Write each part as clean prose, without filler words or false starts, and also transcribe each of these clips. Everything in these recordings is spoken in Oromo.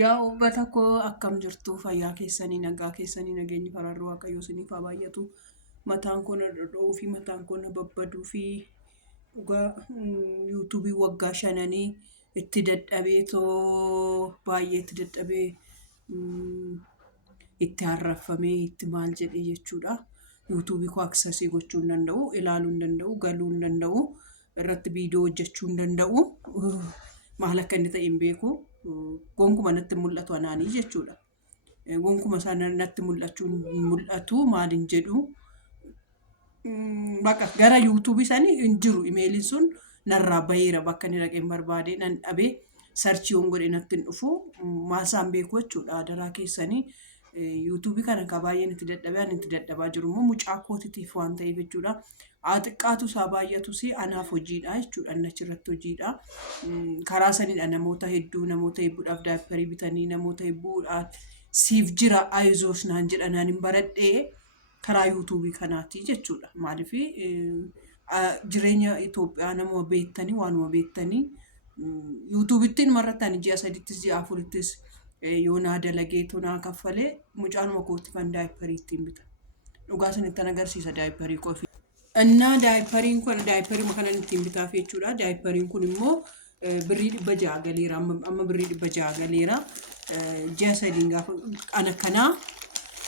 Yaa uummata koo akkam jirtu fayyaa keessanii nagaa keessanii nageenyi fararri waaqayyoo isiniif haa baay'atu. Mataan koo na dhadha'uu fi mataan koo na babbaduu fi dhugaa yuutuubii waggaa shananii itti dadhabee too baay'ee itti dadhabee itti harrafamee itti maal jedhee jechuudha. Yuutuubii koo aksesii gochuu hin danda'u, ilaaluu hin danda'u, galuu hin danda'u, irratti viidiyoo hojjechuu hin danda'u. Maal akka inni ta'e hin beeku. Gonkuma natti mul'atu anaanii jechuudha. Gonkuma sana natti mul'atu maaliin jedhu bakka gara yuutuubii sanii hin jiru imeeliin sun narraa baheera bakka inni dhaqeen barbaade nan dhabee sarchiyoon godhe natti hin dhufu maasaan beeku jechuudha. Adaraa keessanii yuutuubii kana ka baay'een itti dadhabee ani itti dadhabaa jiru immoo mucaa kootiitiif waan ta'eef jechuudha. Xiqqaatu isaa baay'atus anaaf hojiidha jechuudha. Inni achirratti hojiidha. Karaa sanidha namoota hedduudhaaf daayipparii bitanii namoota hedduudhaaf siif jira ayizoos naan jedha naan hin baradhee karaa yuutuubii kanaati jechuudha. Maaliif jireenya Itoophiyaa nama beektanii waanuma beektanii yuutuubittiin marratanii ji'a sadittis ji'a afurittis yoo naa dalagee naa kaffalee mucaanuma kootti kan daayipparii ittiin bita. Dhugaa sanittan agarsiisa daayipparii qofi. Innaa daayipariin kun daayipariin kana ittiin bitaaf jechuudha. Daayipariin kun immoo birrii 600 galeera amma birrii 600 galeera. Ji'a sadiin gaafa ana kanaa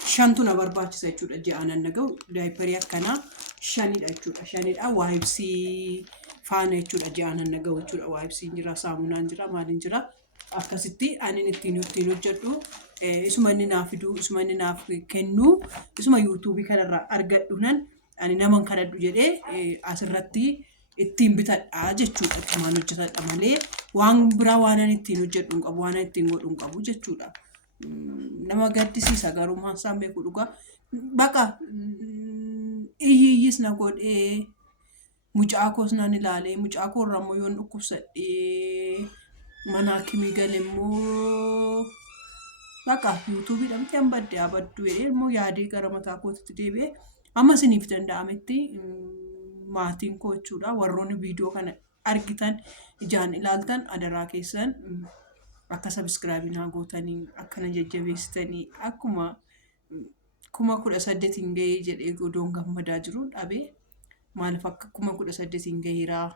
shantu na barbaachisa jechuudha. Ji'a anan naga'u daayiparii akkanaa shanidha jechuudha. Shanidha waayibsii faana jechuudha. Ji'a anan naga'u jechuudha. Waayibsiin jira, saamunaan jira, maaliin jira. Akkasitti ani ittiin hojjedhu isuma inni naaf fidu, isuma inni naaf kennu, isuma yuutuubii kanarraa argadhu nan ani naman kadhadhu jedhee asirratti ittiin bitadhaa jechuudha. Ittumaan hojjetadha malee waan biraa waan ani ittiin hojjedhu hin qabu, waan ani ittiin godhu hin qabu jechuudha. Nama gaddisiisa garummaan isaan beeku dhugaa. Baqa iyyiyyis na godhee mucaa koos nan ilaalee mucaa koo irraa immoo yoon dhukkubsadhee mana hakimii gale immoo baqa yuutuubiidhaan itti baddee abaddu jedhee immoo yaadee gara mataa kootitti deebi'ee amma isiniif danda'ametti maatiin koo jechuudha. Warroonni viidiyoo kana argitan ijaan ilaaltan adaraa keessan akka sabiskiraabii naa gootanii akkana jajjabeessitanii akkuma 18,000 gahee jedhee godoon gammadaa jiru dhabee maaliif akka 18,000 gaheeraa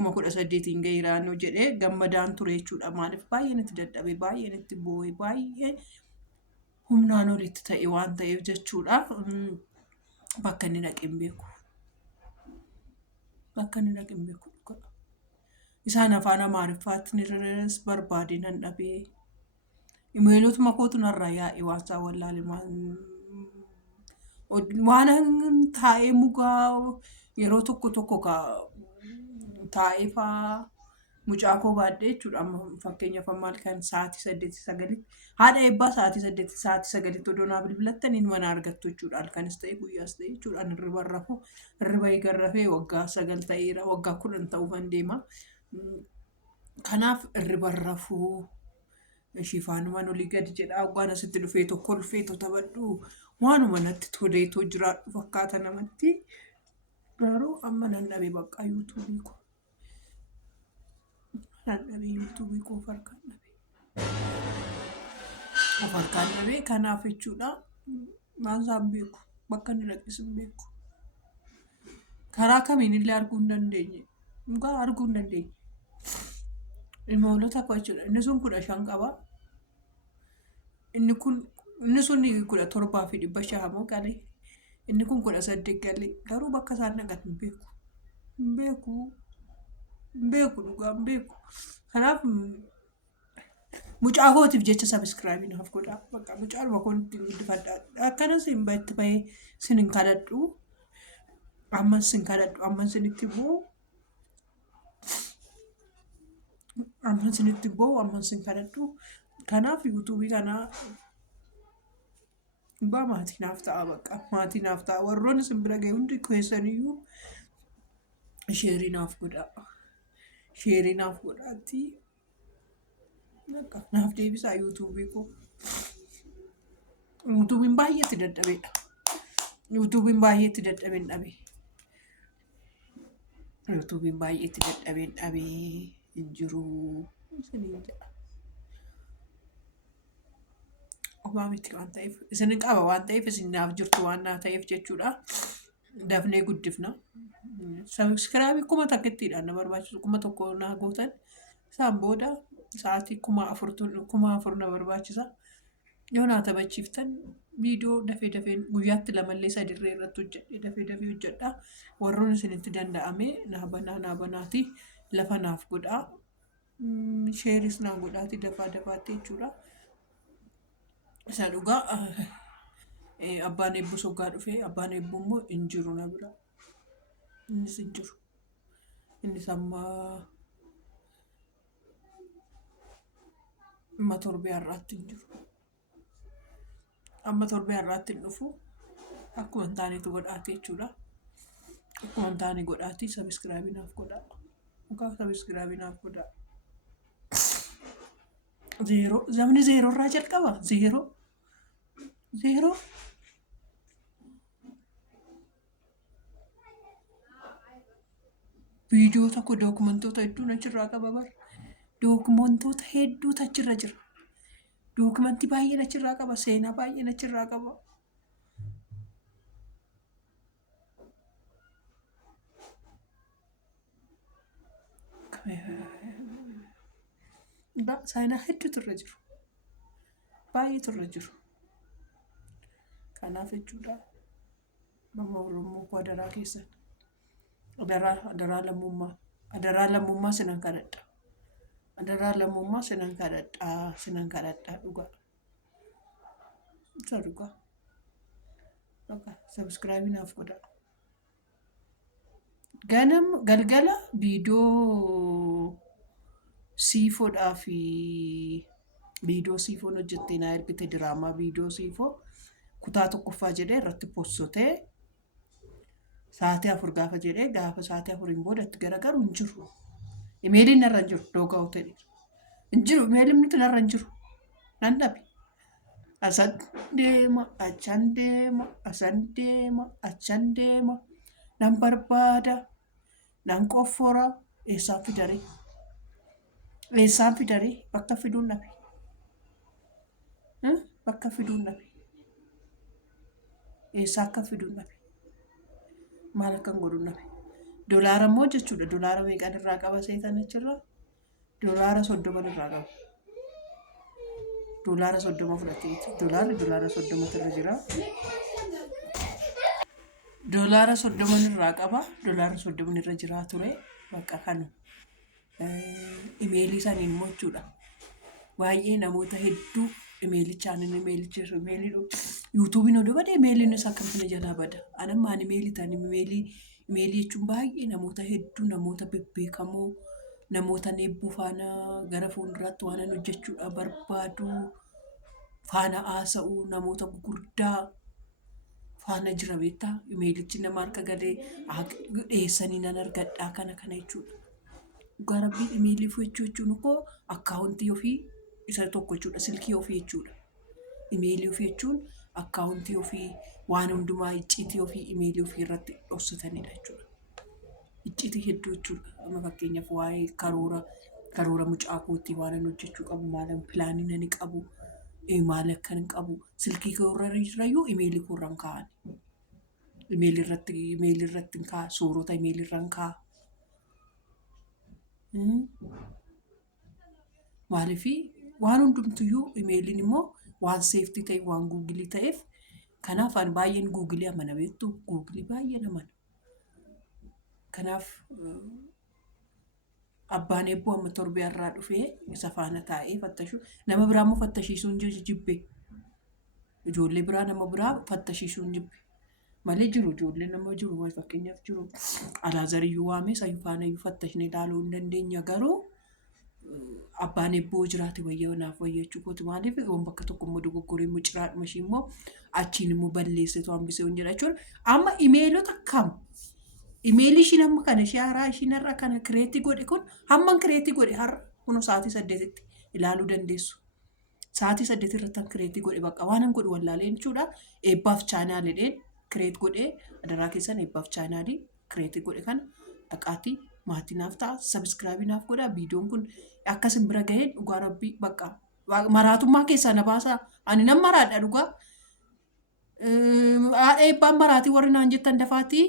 18,000 gaheeraa noo jedhee gammadaan ture jechuudha. Maaliif baay'een itti dadhabee baay'een itti boo'ee baay'ee humnaan olitti ta'e waan ta'eef jechuudha. Bakka inni dhaqee hin beeku. Bakka inni dhaqee hin beeku. Isaan afaan Amaariffaatti nirras barbaade nan dhabee. Imeelotuma kootu narraa yaa'e waan isaan wallaalee waan taa'ee mugaa yeroo tokko taa'ee fa'aa mucaa koo baadhee jechuudha. Fakkeenyaaf maal kan sa'aatii 8-9 haadha eebbaa sa'aatii 8-9 odoo naa bilbilattanii mana argattu jechuudha. Halkanis ta'e guyyaas ta'e jechuudha. Hirriba rafuu hirriba eegarrafee waggaa 9 ta'eera waggaa 10 ta'uufan deema. Kanaaf hirriba rafuu shifaanumaan olii gadi jedhaa waan asitti dhufee tokko dhufee taphadhu waanuma natti toleetoo jiraadhu fakkaata namatti. Garuu amma nan dhabee bakka yuutuubii koo. Nan dhabee yuutuubii koo of harkaan dhabee. Of harkaan dhabee kanaaf jechuudha. Waan isaan beeku bakka inni dhaqes hin beeku. Karaa kamiin illee arguu hin dandeenye. Dhugaa arguu hin dandeenye. Imeelota koo jechuudha. Inni sun 15 qaba. Inni sun 17,500 moo galee. Inni kun 18 galee. Garuu bakka isaan dhaqan hin beeku. Hin beeku dhugaa hin beeku. Kanaaf mucaa kootiif jecha sabiskiraabii naaf godhaa. Bakka mucaan koon ittiin guddifadhaa. Akkanas hin itti bahee sin hin kadhadhu. Ammas sin kadhadhu. Ammas sin itti bu'u. Ammas sin itti bu'u. Ammas sin kadhadhu. Kanaaf yuutuubii kanaa dhugaa maatii naaf ta'a bakka. Maatii naaf ta'a. Warroonni sin bira ga'e hundi keessaniyyuu sheerii naaf godhaa. Sheerii naaf godhaatti naaf deebisaa yuutuubii koo. Yuutuubiin baay'ee itti dadhabeedha. Yuutuubiin baay'ee itti dadhabeen dhabee. Yuutuubiin baay'ee itti dadhabeen dhabee hin jiru. Isiniin jedha. Kophaa miti waan ta'eef isin qaba waan ta'eef isin naaf jirtu waan naa ta'eef jechuudha. Dafnee guddifna. Sabiskiraabii kuma takkittiidhaan na barbaachisu kuma tokko naa gootan isaan booda sa'aatii kuma afur na barbaachisa. Yoo naa taphachiiftan viidiyoo dafee dafeen guyyaatti lamallee sadirree irratti hojjedhe dafee dafee hojjedha. Warroon isinitti danda'ame naa banaati lafa naaf godhaa. Sheeris naa godhaati dafaa dafaatti jechuudha. Isa dhugaa abbaan eebbuu soggaa dhufee abbaan eebbuu immoo hin jiru na bira. Innis hin jiru. Innis amma torbee har'aatti hin jiru. Amma torbee har'aatti hin dhufu. Akkuma hin taanetu godhaati jechuudha. Akkuma hin taane godhaati sabiskiraabii naaf godhaa. Mukaa sabiskiraabii naaf godhaa. Zamni zeeroo irraa jalqaba. Zeeroo. Viidiyoo tokko dookumentoota hedduun achirraa qaba bara. Dookumentoota hedduutu achirra jira. Dookumentii baay'een achirraa qaba. Seenaa baay'een achirraa qaba. Seenaa hedduutu irra jiru. Baay'eetu irra jiru. Kanaaf jechuudha. Nama Oromoo koo adaraa keessan. Adaraa lammummaa sinan kadhadha. Adaraa lammummaa sinan kadhadha dhugaa. Isa dhugaa. Sabiskiraabii naaf godhaa. Galgala viidiyoo siifoodhaa fi viidiyoo siifoon hojjettee naa ergite diraamaa viidiyoo siifoo kutaa tokkoffaa jedhee irratti postotee sa'aatii 4 gaafa jedhee gaafa sa'aatii 4 boodatti garagaru hin jiru. Imeeliin narra hin jiru doogaa hoteelii. Hin jiru imeeliin nuti narra hin jiru. Nan dhabe. Asan deema achan deema nan barbaada nan qoffora eessaan fidaree bakka fiduun dhabe. Bakka fiduun dhabe. Eessaa akka fiduun dhabe. Maal akkan godhuun dhabe. Dolaara immoo jechuudha. Dolaara meeqan irraa qaba seetan achirraa? Dolaara 30 irraa qaba. Dolaara 30 fudhatee dolaara 30 irra jira. Dolaara 30 irraa qaba. Dolaara 30 irra jira ture. Bakka kana. Imeelii isaanii immoo jechuudha. Baay'ee namoota hedduu imeelichaan yuutuubiin oduu bade imeeliin isaa akkamitti jalaa bada. Anammaan imeelii ta'an imeelii jechuun baay'ee namoota hedduu namoota bebbeekamoo namoota eebbuu faana gara fuulduraatti waan hojjechuudha barbaadu faana haasa'uu namoota gurguddaa faana jira beektaa imeelichi nama harka galee dhiyeessanii nan argadhaa kana jechuudha. Garabbii imeelii jechuun koo akkaawuntii ofii isa tokko jechuudha silkii ofii jechuudha. Imeelii ofii jechuun akkaawuntii ofii waan hundumaa icciitii ofii imeelii ofii irratti dhoksatanidha jechuudha. Icciitii hedduu jechuudha. Amma fakkeenyaaf waa'ee karoora mucaa kootii waan hojjechuu qabu maalan pilaanii nani qabu maal akkan qabu silkii koorrayyuu imeelii koorraan kaa'an. Imeelii irratti kaa'a suurota imeelii irraan kaa'a. Maaliifii waan hundumtuyyuu imeeliin immoo waan seeftii ta'e waan guugilii ta'eef kanaaf ani baay'een guugilii amana beektu guugilii baay'een amana. Kanaaf abbaan eebbuu amma torbee irraa dhufee isa faana taa'ee fattashu nama biraa immoo fattashiisuun jibbe. Ijoollee biraa nama biraa fattashiisuun jibbe. Malee jiru ijoollee nama jiru fakkeenyaaf jiru Alaazariyyuu waamee isa faanayyuu fattashnee ilaaluu hin dandeenya garuu abbaan eebboo jiraate wayyaa naaf wayyachuu kooti maaliif waan bakka tokko immoo dogoggoree immoo ciraadhuma ishii immoo achiin immoo balleessitu hambisee hin jedha jechuudha. Amma imeelota kam imeelii ishiin amma kana ishee haaraa ishiin har'a kana kireetii godhe kun hamman kireetii godhe har'a kunoo sa'aatii 8tti ilaaluu dandeessu. Sa'aatii 8 irratti kireetii godhe bakka waan hin godhu wallaalee jechuudha. Eebbaaf chaanaalidheen kireet godhee adaraa keessan eebbaaf chaanaalii kireetii godhe kana dhaqaatii maatii naaf ta'a sabiskiraabii naaf godha viidiyoon kun akkasin bira ga'een dhugaa rabbii bakka Maraatummaa keessaa na baasaa. Ani nan maraadha dhugaa. Haadha eebbaan maraatii warri naan jettan dafaatii